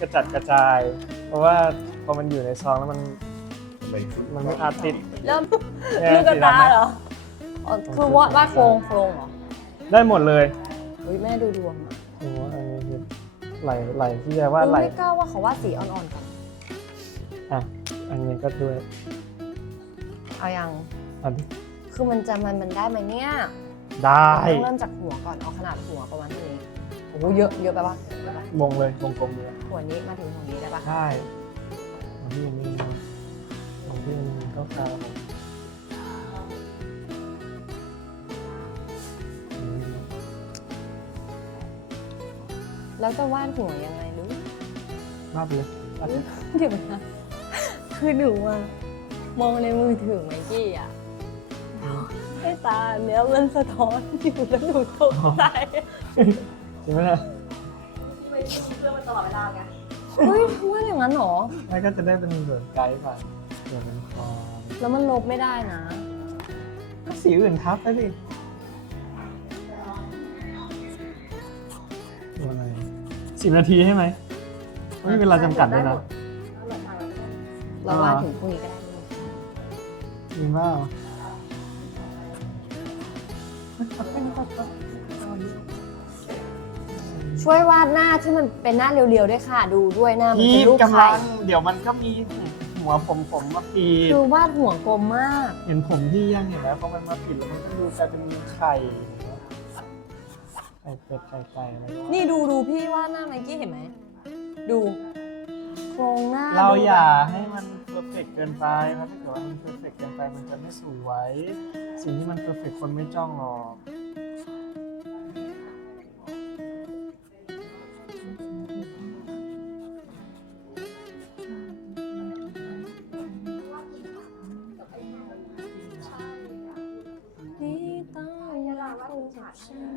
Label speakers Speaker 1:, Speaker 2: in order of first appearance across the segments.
Speaker 1: กระจัดกระจาย เพราะว่าพอมันอยู่ในซองแล้วมันไม่อาร์ติส
Speaker 2: เริ่ม
Speaker 1: เนี่ย
Speaker 2: ลูกกระ
Speaker 1: สี
Speaker 2: ตา
Speaker 1: ดำนะ
Speaker 2: เหรออ๋อคือวาดโครงเหรอ
Speaker 1: ได้หมดเลย
Speaker 2: เฮ้ยแม่ดูดวงอ่ะ
Speaker 1: โอ้โหอันนี้คือไหลที่จะว่าไหล
Speaker 2: ไม่กล้าว่าเขาวาดสีอ่อนๆก่อน
Speaker 1: อ่ะอันนี้ก็ด้วย
Speaker 2: เอายัง
Speaker 1: อันนี้
Speaker 2: คือมันได้ไหมเนี่ย
Speaker 1: ได้
Speaker 2: ต้องเริ่มจากหัวก่อนเอาขนาดหัวประมาณเท่านี้โอ้โหเยอะไปปะ
Speaker 1: วงเลยวงกลมเลย
Speaker 2: หัวนี้มาถึงหัวนี้ได้ปะ
Speaker 1: ใช่ของพี่อันนี้ของพี่อันนี้ก็คาวอืม
Speaker 2: แล้วจะวาดหัวยังไงรู้
Speaker 1: วาดไปเลย วาดเลย
Speaker 2: เดี๋ยวนะคือหนูอะมองในมือถือไมกี้อะไอ้ตาเนี้ยมันสะท้อนอยู่แล้วหนูตกใจ
Speaker 1: จริงไหมล่ะ
Speaker 2: เฮ้ยว่าอย่างนั้นเหรอ
Speaker 1: ไม่ก็จะได้เป็นเหมือนไกด์ไปเหมือนเป็นคอ
Speaker 2: แล้วมันลบไม่ได้นะ
Speaker 1: ก็สีอื่นทับไปสิตัวอะไร10 นาทีใช่ไหมไม่มีเวลาจำกัดด้วยนะ
Speaker 2: เราวาดถึงพรุ่งนี้ก็ได้
Speaker 1: จริงเปล่า
Speaker 2: ช่วยวาดหน้าที่มันเป็นหน้าเรียวๆด้วยค่ะ ดูด้วยหน้ามัน
Speaker 1: พี่
Speaker 2: เป็นรูป
Speaker 1: กำ
Speaker 2: ไข่
Speaker 1: ลังเดี๋ยวมันก็มีหัวผมมาปิด
Speaker 2: คือวาดหัวกลมมาก
Speaker 1: เห็นผมพี่ยังเห็นไหมเพราะมันมาปิดแล้วมันก็ดูกลายเป็นไข่ไข่เป็ดไข่ไก่อะไร
Speaker 2: นี่ดูพี่วาดหน้าไมกี้เห็นไหม ดูโครงหน้า
Speaker 1: เรา
Speaker 2: ดู
Speaker 1: อย่าให้มันเพอร์เฟกเกินไปเพราะถ้าเกิดว่ามันเพอร์เฟกเกินไปมันจะไม่สวย สิ่งที่มันเพอร์เฟกคนไม่จ้องหรอก
Speaker 2: นี่ต้องรักกับฉัน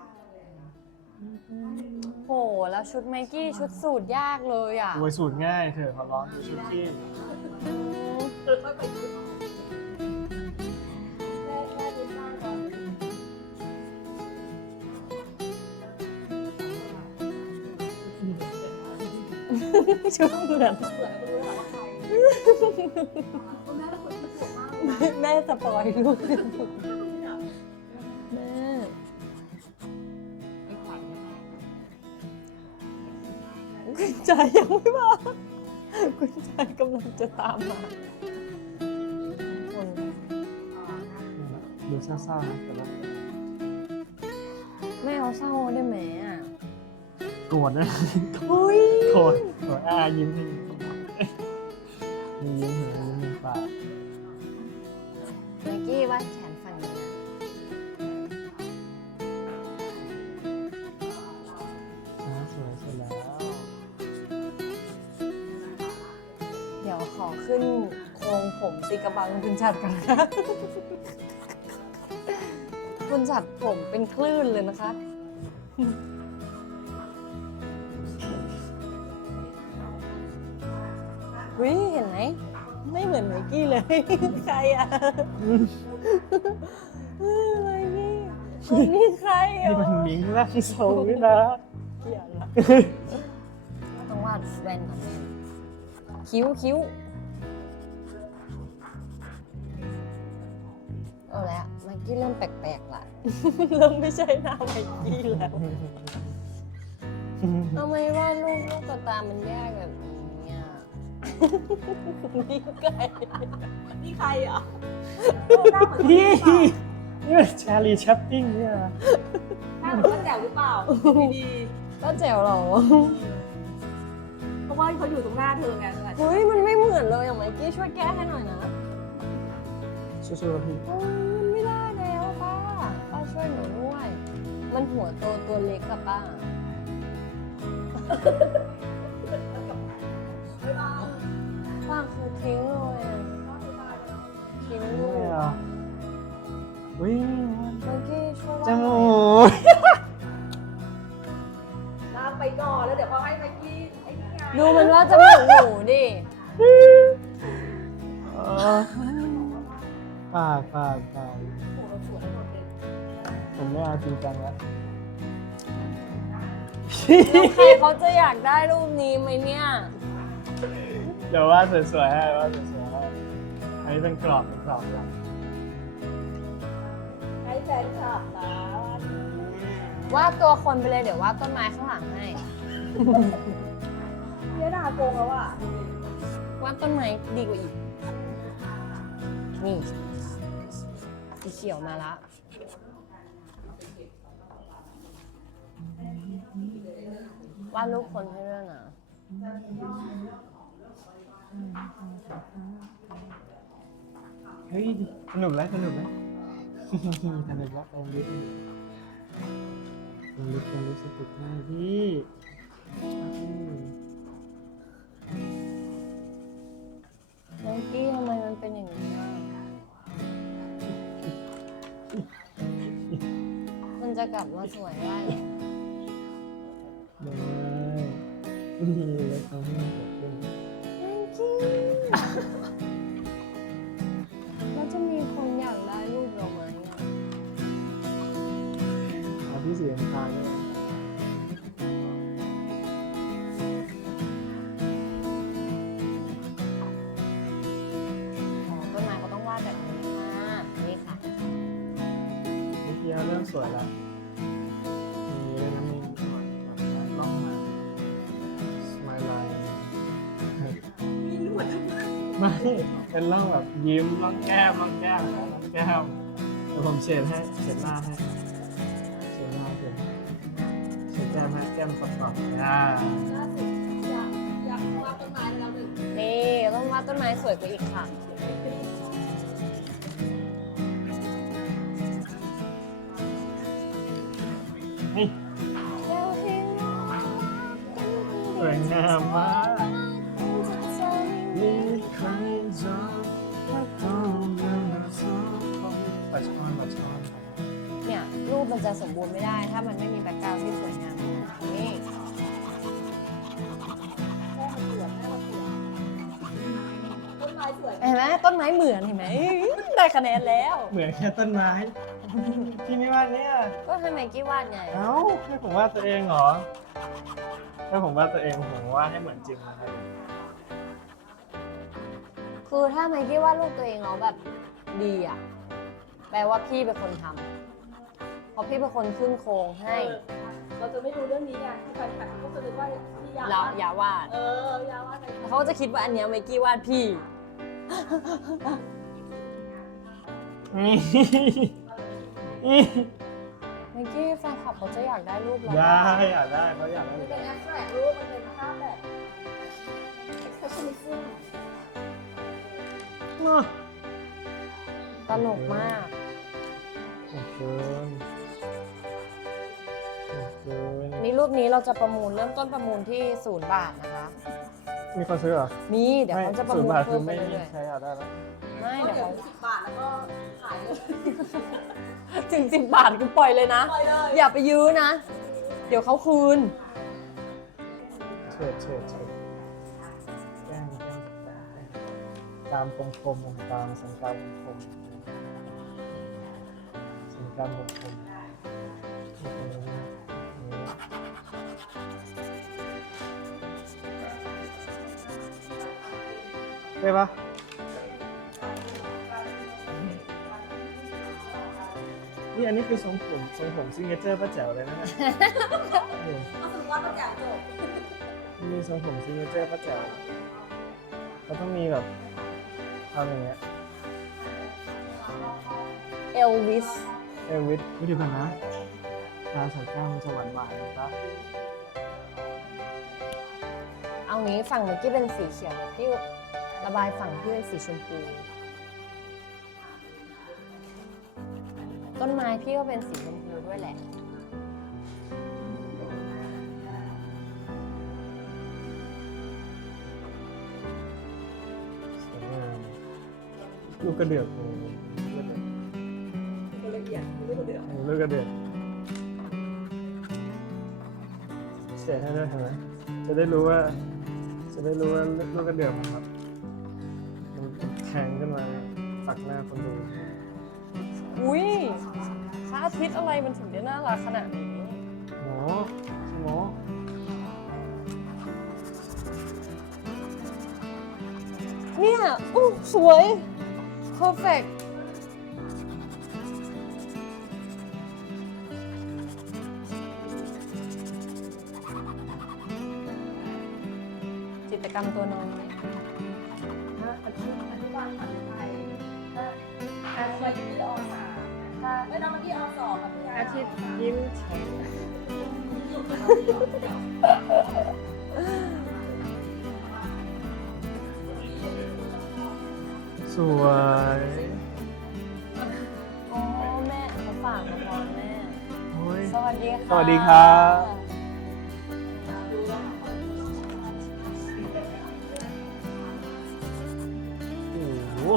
Speaker 2: โหแล้วชุดไมกี้ชุดสูตรยากเลยอ่ะ
Speaker 1: โดยสูตรง่ายเถอะขอร้องดูชุดที่
Speaker 2: ชุดเหมือนแม่สปอยลูกแม่คุณใจายยังไม่มาคุณใจายกำลังจะตามมา
Speaker 1: ดูเศร้าๆนะแต่ว่า
Speaker 2: ไม่เอาเศร้าได้ไหมอ่ะ
Speaker 1: โกรธนะ
Speaker 2: เฮ้ย
Speaker 1: โกรธยิ้มให้มียิ้มหัวยิ้มมุมปาก
Speaker 2: ไมกี้วาดแขนฝั่งนี้นะ
Speaker 1: สวยเสร็จแล้ว
Speaker 2: เดี๋ยวขอขึ้นโครงผมตีกระบังคุณฉัดกันนะ คุณฉัดผมเป็นคลื่นเลยนะคะ วิเห็นไหม ไม่เหมือนไมกี้เลย ใครอ่ะไมกี้นี่ใคร
Speaker 1: นี่
Speaker 2: อ่ะ
Speaker 1: มันมิงร่างทรงนี่นะ
Speaker 2: เกลียดละต้องวาดแว่นก่อนแม่คิ้วเอาแล้วไมกี้เริ่มแปลกๆละ เริ่มไม่ใช่หน้าไมกี้แล้วทำไมว่าลูกตามันยากแบบนี้อ่ะ นี่ใครนี่ใครอ่ะ
Speaker 1: พี่นี่ชาลีชัปปิ้งเนี่ย
Speaker 3: หน้าเหมือนป้าแจ๋วหรือเปล่าดี
Speaker 2: ป้าแจ๋วเหรอ
Speaker 3: ๆเพราะว่าเขาอยู่ตรงหน้าเธอไง
Speaker 2: เฮ้ยมันไม่เหมือนเลยอ่ะไมกี้ช่วยแก้ให้หน่อยนะ
Speaker 1: สู้ๆพี่
Speaker 2: โอ้ยมันไม่ได้แล้วป้าช่วยหนูด้วย มันหัวโตตัวเล็กกับป้าป้าคือทิ้งเลยอะทิ้งเล
Speaker 1: ไม่
Speaker 2: ย
Speaker 1: อ่ะอุ้ย
Speaker 2: เมื่อกี้ช่วย
Speaker 1: จ
Speaker 2: ว่า
Speaker 1: มูก
Speaker 3: ลาไปก่อนแล้วเดี๋ยวพอให้ไมกี้ไอ้นี่ไง
Speaker 2: ดูมันว่าจะมูกหนูดิ
Speaker 1: ปาก
Speaker 3: โอ้เราสวยหมดเลย
Speaker 1: ผมไม่เอาจริงจังแล้ว
Speaker 2: แล้วใครเขาจะอยากได้รูปนี้ไหมเนี่ย
Speaker 1: เดี๋ยววาดสวยๆให้วาดสวยๆให้อันนี้เป็นกรอบครับ
Speaker 3: ให้แฟนคลับนะ
Speaker 2: วาดตัวคนไปเลยเดี๋ยววาดต้นไม้ข้างหลังให้
Speaker 3: เนี่ยนาโกงแล้วอ่ะ
Speaker 2: วาดต้นไม้ดีกว่าอีก นี่สีเขียวมาละวาดรูปคนให้ด้วยนะ
Speaker 1: เฮ้ยสนุกแล้วสนุกแล้ว สนุกแล้วลงลิฟต์สนุกมากพี่
Speaker 2: น้องกี้ทำไมมันเป็นอย่างนี้อ่ะมันจะกลับมาสวยได้เหรอ
Speaker 1: ไม่แล้วเขาให้มันเกิดขึ้น
Speaker 2: แล้วจะมีคนอยากได้รูปเราไหมอ่ะ
Speaker 1: เอาที่เสียงทางเลย
Speaker 2: ต้นไม้เขาต้องวาดแบบนี้ค่ะนี่ค่ะ
Speaker 1: เมื่อกี้เริ่มสวยแล้วมีเลยนะมีหน่อยแบบล่องมาสไมล์ไลน์
Speaker 3: มีหนวดด้วย
Speaker 1: ไม่เป็นร่องแบบยิ้มร่องแก้มนะร่องแก้มเดี๋ยวผมเฉดให้เฉดหน้าให้เฉดแก้มให้แก้มสดๆ
Speaker 3: ล่าสุดอยากวาดต้นไม้แล้วหนึ่ง
Speaker 2: นี่ต้องวาดต้นไม้สวยกว่าอีกค่ะ
Speaker 1: นี่สวยงามมากมีใครจะมาต้องมาสองปัดช้อน
Speaker 2: เนี่ยรูปมันจะสมบูรณ์ไม่ได้ ถ้ามันไม่มีแบ็คกราวด์ที่สวยงามนี่
Speaker 3: ต้นไม้สวย
Speaker 2: เห็นไหมต้นไม้เหมือนเห็นไหมได้คะแนนแล้ว
Speaker 1: เหมือนแค่ต้นไม้พี่ไม่ว่าเนี่ย
Speaker 2: ก็ให้ไมกี้วาดไง
Speaker 1: เอ้าให้ผมว่าตัวเองเหรอถ้าผมว่าตัวเองผมว่าให้เหมือนจริงนะครับ
Speaker 2: คือถ้าไมกี้วาดรูปตัวเองแล้วแบบดีอ่ะแปลว่าพี่เป็นคนทำเพราะพี่เป็นคนขึ้นโครงให้
Speaker 3: เราจะไม่รู้เรื่องนี้ไงที่แฟนคลับก็จะนึกว่าพี่ยา
Speaker 2: เราอย่าวาด
Speaker 3: ยาวาดอะไร
Speaker 2: แล้วเขาก็จะคิดว่าอันเนี้ยไมกี้วาดพี่ ไมกี้แฟนคลับเขาจะอยากได้รูปเรา
Speaker 1: อยากได้เขาอยากได้
Speaker 3: มันเป็นแอปแฝงรูปมันเป็นภาพแบบ expressionism
Speaker 2: ตลกมาก
Speaker 1: โอเค
Speaker 2: นี่รูปนี้เราจะประมูลเริ่มต้นประมูลที่0 บาทนะคะ
Speaker 1: มีคนซื้อเหรอ
Speaker 2: มีเดี๋ยวเขาจะประมูล
Speaker 1: บาทคื
Speaker 2: เพิ่
Speaker 1: อ
Speaker 2: มไป
Speaker 1: ไม่
Speaker 2: เรื่อย
Speaker 1: ใช้อยากได้แล้ว
Speaker 2: ๆไม่
Speaker 3: ก็
Speaker 2: เดี๋ยว
Speaker 3: เดี๋ยว
Speaker 2: เขา
Speaker 3: 10 บาทแล้วก็ขายเลย
Speaker 2: ถึง10 บาทกูปล่อยเลยนะ
Speaker 3: ปล่อยเลย
Speaker 2: อย่าไปยื้อนะ เดี๋ยวเขาคืน
Speaker 1: เฉดแกล้งตามคมตามสังกรรมคมสังกรรมคมได้ปะนี่อันนี้คือทรงผมซิงเกิลเจอร์ป้าแจ๋วเลยนะเนี่ย
Speaker 3: เอาสมมติว่าประจักษ์จบ
Speaker 1: มีทรงผมซิงเกิลเจอร์ป้าแจ๋วเขาต้องมีแบบทำอย่างเงี้ย
Speaker 2: เอลวิส
Speaker 1: เอวิสวิธีพันนะตาสายกล้ามมันจะหวานปะ
Speaker 2: เอางี้ฝั่งเมื่อกี้เป็นสีเขียวพี่ระบายฝั่งพี่เป็นสีชมพู ต้นไม้พี่ก็เป็นสีชมพูด้วยแหละ
Speaker 1: สวยงามลูกกระเดือกโอ้โห
Speaker 3: ละเอียดไม่รู้เดือด
Speaker 1: ลูกกระเดือกเสียให้ด้วยเห็นไหมจะได้รู้ว่าลูกกระเดือกมันแบบมันแทงขึ้นมาปักหน้าคนดู
Speaker 2: อุ้ยพระอาทิตย์อะไรมันถึงได้น่ารักขนาดนี้
Speaker 1: หมอ
Speaker 2: เนี่ยอู้สวย perfect จิตรกรรมตัวน้อย
Speaker 3: อธิบายผ่านไทยถ้าเมื่อกี้ออสามถ้าน้องเมื่อกี้ออสองกับพี่
Speaker 1: อาทิตย์ยิ้มแฉ่งสวย
Speaker 2: อ๋อแม่เขาฝากมาก่อนแม่
Speaker 1: โอ้ย
Speaker 2: สวัสดีค่ะ
Speaker 1: สวัสดีครับ โอ้โห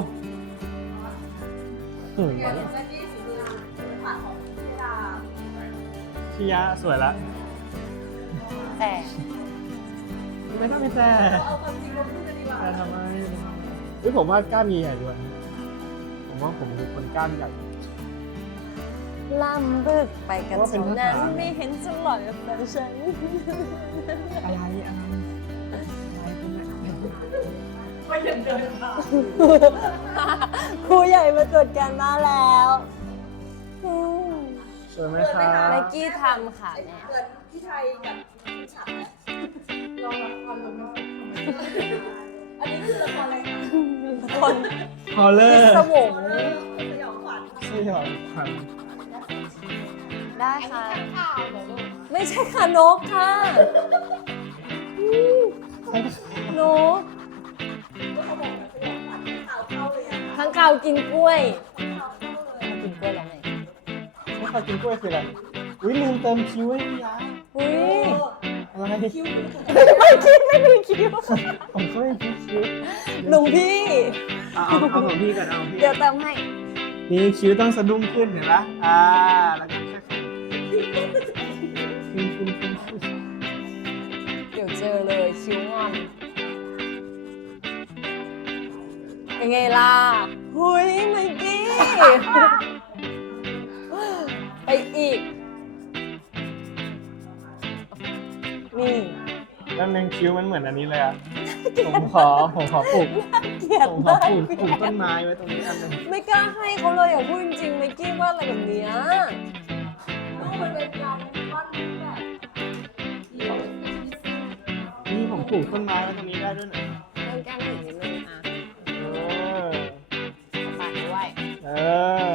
Speaker 1: โอ้โห
Speaker 3: เดี๋ยวเมื่อกี้สีมือผ่านของพี่ดา
Speaker 1: พี่ยะสวยละ
Speaker 2: แต่
Speaker 1: ไม่ต้องมีแต่
Speaker 3: เอาความจริงมาพูดกันดีกว่า
Speaker 1: แต่ทำไมผมว่ากล้ามใหญ่ด้วยผมว่าผมเป็นคนกล้ามใหญ่
Speaker 2: ล่ำบึกไปกัน
Speaker 1: ว่าเป็น
Speaker 2: สองนั้น
Speaker 1: ทหาร
Speaker 2: ไม่เห็นจะหล่อยแบบฉัน
Speaker 1: อะไรเป็นไง
Speaker 3: ไม่เห็นเดินมา
Speaker 2: ครูใหญ่มาตรวจการมาแล้วอืม
Speaker 1: สวยไหมครั
Speaker 2: ไม
Speaker 1: บ
Speaker 2: กี้ทำค่ะเนี่ย
Speaker 3: เกิดพี่ไทยกับพี่ฉัดนะลองรับความลงมาอันนี้คือละครอะไรคะ
Speaker 2: คน
Speaker 1: ฮอลเลอ
Speaker 2: พิ
Speaker 1: ร์
Speaker 2: ศวง
Speaker 3: สยองขวัญ
Speaker 1: สยองขวัญ
Speaker 2: ได้ค่ะ
Speaker 3: ข่าวเหรอลูก
Speaker 2: ไม่ใช่ค่ะนกค่ะนก
Speaker 3: ก็เขาบอกว่าสยองขวัญข่าวเข้าเลยอะ
Speaker 2: ข้างข่าวกินกล้วย
Speaker 3: ข่าวเข้าเลย
Speaker 2: กินกล้วยแล้วไง
Speaker 1: ไม่เคยกินกล้วยคืออะไรอุ้ยลืมเติมคิ้วให้พี่ยะ
Speaker 2: อุ้ย
Speaker 1: อะไร
Speaker 3: คิ้ว
Speaker 2: ไม่คิดไม่มีคิ้ว
Speaker 1: ผมก็ไม่คิดคิ้ว
Speaker 2: หลวงพี่
Speaker 1: เอาของพี่ก่อนเอาของพี่
Speaker 2: เดี๋ยวเติมให้
Speaker 1: นี่คิ้วต้องสะดุ้งขึ้นเห็นปะแล้วก็แค่ขึ้น
Speaker 2: เดี๋ยวเจอเลยคิ้วงอนเป็นไงล่ะหุยไมกี้ ไปอีก นี่
Speaker 1: แล้วแมงคิ้วมันเหมือนอันนี้เลยอ่ะผมขอปลูก
Speaker 2: เกลียด
Speaker 1: ผมขอ
Speaker 2: มาก
Speaker 1: ปลูกต้นไม้ไว้ตรงนี้อันหนึง
Speaker 2: ไม่กล้าให้เขาเลยอ่ะพูดจริงๆไมกี้ว่าอะไรแบบเนี้ย
Speaker 3: ลูกมันเป็นการวาดรูปแบบที่ของ
Speaker 1: นี่ผมปลูกต้นไม้ไว้ตรงนี้ได้ด้วยนะ
Speaker 2: เล่นแก้มถึงนิดนึงอ่ะ
Speaker 1: เออ
Speaker 2: ฝากด้วย
Speaker 1: เออ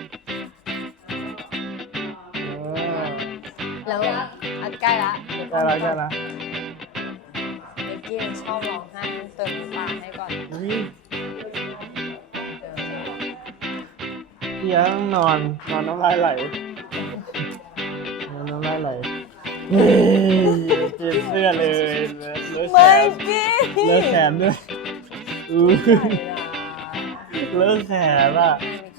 Speaker 2: แล้วอัดใกล้ละ
Speaker 1: ใกล้ละ
Speaker 2: ไมกี้มันชอบร้องไห้เติมน้ำตาให้ก่อน
Speaker 1: อุ้ยพี่ยะต้องนอนน้ำลายไหลน้ำลายไหลนี่เปลี่ยนเสื้อเลยเลอะแข
Speaker 2: ไม
Speaker 1: น
Speaker 2: กี้
Speaker 1: เลอะแขนด้วยอุ้ยเลอะแขนอ่ะ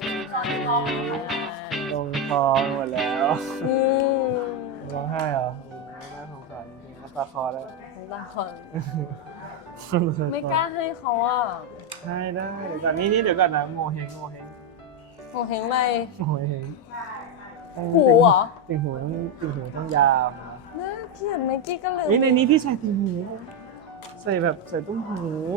Speaker 1: ลงคอหมดแล้ว
Speaker 2: อืม
Speaker 1: ร้องไห้เหรอน่าสงสารจริงๆน้ำตาคอแล้ว
Speaker 2: บางคนไม่กล้าให้เขาอ่ะ
Speaker 1: ได้เดี๋ยวก่อนนี่เดี๋ยวก่อนนะโงเฮง
Speaker 2: โหเฮงไร
Speaker 1: โงเฮง
Speaker 2: หูเหรอ
Speaker 1: ติ่งหูต้องยาวนะ
Speaker 2: น่าเกลียดไมกี้ก็เลย
Speaker 1: นี่ในนี้พี่ใส่ติ่งหู ใส่ตุ้มหู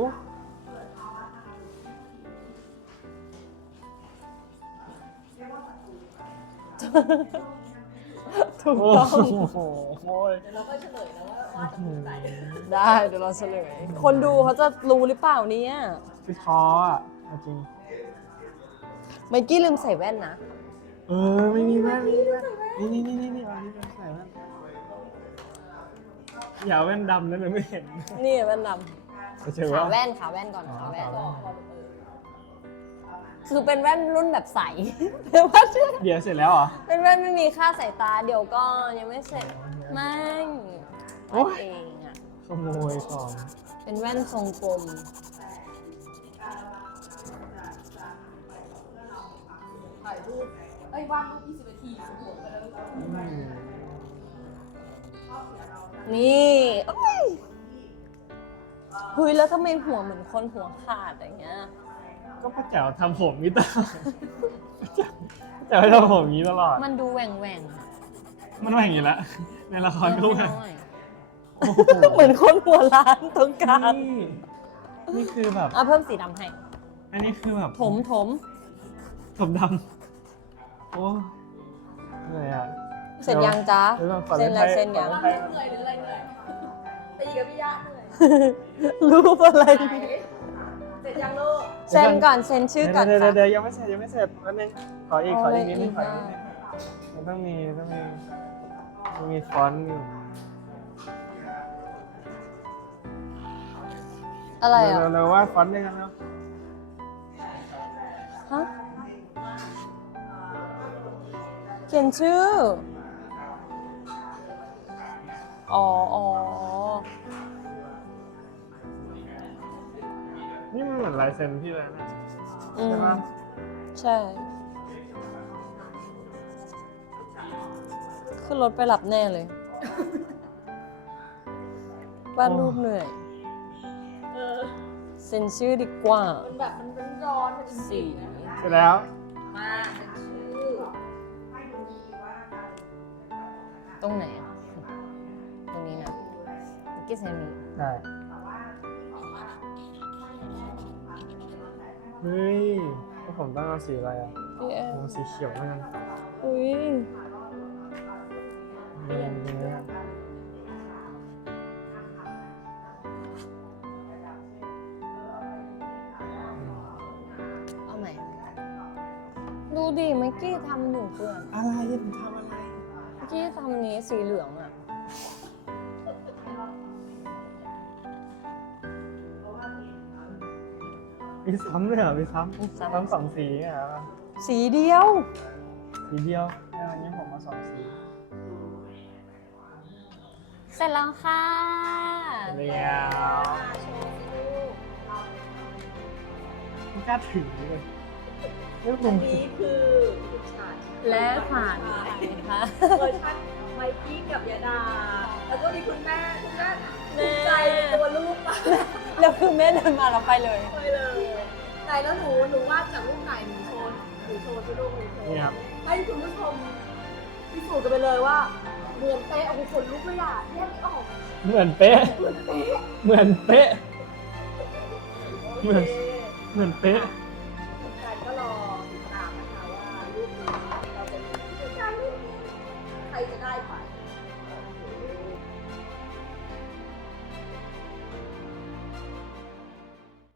Speaker 2: ถูกต้อง
Speaker 1: โอ้โห
Speaker 3: เราก็เฉลยแล้วว่าว่าจากไหน
Speaker 2: ได้เดี๋ยวเราเฉลย คนดูเขาจะรู้หรือเปล่าเนี่ย
Speaker 1: คือคออ่ะเอาจริง
Speaker 2: ไมกี้ลืมใส่แว่นนะ
Speaker 1: ไม่มีแว่นนี่เอานี่ใส่แว่นอย่าเอาแว่นดำนะมันไม่เห็น
Speaker 2: นี่แว่นด
Speaker 1: ไม่ใช่
Speaker 2: ำ
Speaker 1: ว่า
Speaker 2: ขาแว่นขาแว่นก่อนขาแว่น
Speaker 1: อ๋อ
Speaker 2: คือเป็นแว่นรุ่นแบบใส เป็นว่า
Speaker 1: เดี๋ยวเสร็จแล้วเหรอ
Speaker 2: เป็นแว่นไม่มีค่าสายตาเดี๋ยวก่อนยังไม่เสร็จไม่
Speaker 1: โอ๊ย
Speaker 2: เองอ่ะ
Speaker 1: ขโมยของ
Speaker 2: เป็นแว่นทรงกลม
Speaker 3: ถ่ายรูปเอ้ยว่างรูป20 นาทีหัวไปแล้ว
Speaker 2: นี่โอ้ยเฮ้ยแล้วทำไมหัวเหมือนคนหัวขาดอย่างเงี้ย
Speaker 1: ก็ป้าแจ๋วทำผมนี้ตลอดป้าแจ๋วทำผมนี้ตลอด
Speaker 2: มันดูแหว่งแหว่งๆอะ
Speaker 1: มันว่าอย่างนี้ละในละครก็ว่า
Speaker 2: น้อย
Speaker 1: โอ้โห
Speaker 2: เหมือนคนหัวล้านตรงกลาง
Speaker 1: นี่นี่คือแบบ
Speaker 2: เอาเพิ่มสีดำให้
Speaker 1: อันนี้คือแบบ
Speaker 2: ถม
Speaker 1: ผมดำโอ้เหนื่อยอ่ะ
Speaker 2: เสร็จยังจ๊ะ
Speaker 1: เดี๋ยวก่อนขอ
Speaker 2: เซ็นอะไรเซ็นยัง
Speaker 3: ว่าเหนื่อยหรืออะไรเหนื่อยตีกับพี่ยะเหนื่อย
Speaker 2: รูปอะไร
Speaker 3: ไหนเสร็จยังลูก
Speaker 2: เซ็นก่อนเซ็นชื่อก่อน
Speaker 1: เดี๋ยว
Speaker 2: ค่ะ
Speaker 1: เดี๋ยวยังไม่เสร็จอันนึงขออีกนิดนึง
Speaker 2: เอา
Speaker 1: ขอ
Speaker 2: เลย
Speaker 1: อีกนิดนึง
Speaker 2: อีก
Speaker 1: มันต้องมีฟอนต์อยู่
Speaker 2: อะไรอ่ะ
Speaker 1: เราว่าฟอนต์ด้วยกันเนาะ
Speaker 2: ฮะ เขียนชื่อ อ๋อ
Speaker 1: นี่มันเหมือนลายเซ็นพี่เลยนะ
Speaker 2: อืม
Speaker 1: ใช่ปะ
Speaker 2: ใช่ ขึ้นรถไปหลับแน่เลยวาดรูปเหนื่อย
Speaker 3: เออ
Speaker 2: เซ็นชื่อดีกว่า
Speaker 3: มันแบบมันร้อนมัน
Speaker 2: สี
Speaker 3: ๆ
Speaker 1: เสร็จแล้ว
Speaker 3: มาเป็นชื่อ
Speaker 2: ตรงไหนอ่ะ ตรงนี้นะเมื่อกี้เซ็นนี้
Speaker 1: ได้เฮ้ยพวกผมต้องเอาสีอะไรอ่ะ
Speaker 2: พี่แอ
Speaker 1: เอาสีเขียวแล้วกัน
Speaker 2: อุ้ย
Speaker 1: เรียนเลย
Speaker 2: เอาใหม่ ดูดิเมื่อกี้ทำหนูเพื่อน
Speaker 1: อะไรผมทำอะไร
Speaker 2: เมื่อกี้ทำนี้สีเหลืองอ่ะ
Speaker 1: มีซ้ำเลยเหรอมีซ้ำสองสีเหรอ
Speaker 2: สีเดียว
Speaker 1: สีเดียวอันนี้ผมมาสองสี
Speaker 2: เสร็จแล้วค่ะ
Speaker 1: เรียวไม่กล้าถือเลยนี่ผ
Speaker 3: อั
Speaker 1: ม
Speaker 3: นนี้คือคุณฉัน
Speaker 2: และผ่านนะคะ
Speaker 3: เวอร์ชันไมกี้กับยาดา แล้วก็มีคุณแม่ภูมิใจในตัวลูกมาก
Speaker 2: แล้วคือแม่เดินมาเราไปเลย
Speaker 3: ไปเลยไหนแล้วหนูวาดจากรูปไหนหนูโชว์ที่ลูกหนูโชว์
Speaker 1: นี่ครับ
Speaker 3: ให้คุณผู้ชมพิสูจน์กันไปเลยว่าเหมือนเป๊ะเอาเป็นคนลุกเลยอ่ะแยกไม่ออก
Speaker 1: เหมือนเป๊ะ
Speaker 3: เหมือนเป๊ะ
Speaker 1: เหมือนเป๊ะ
Speaker 3: โอเค
Speaker 1: เหมือนเป๊ะ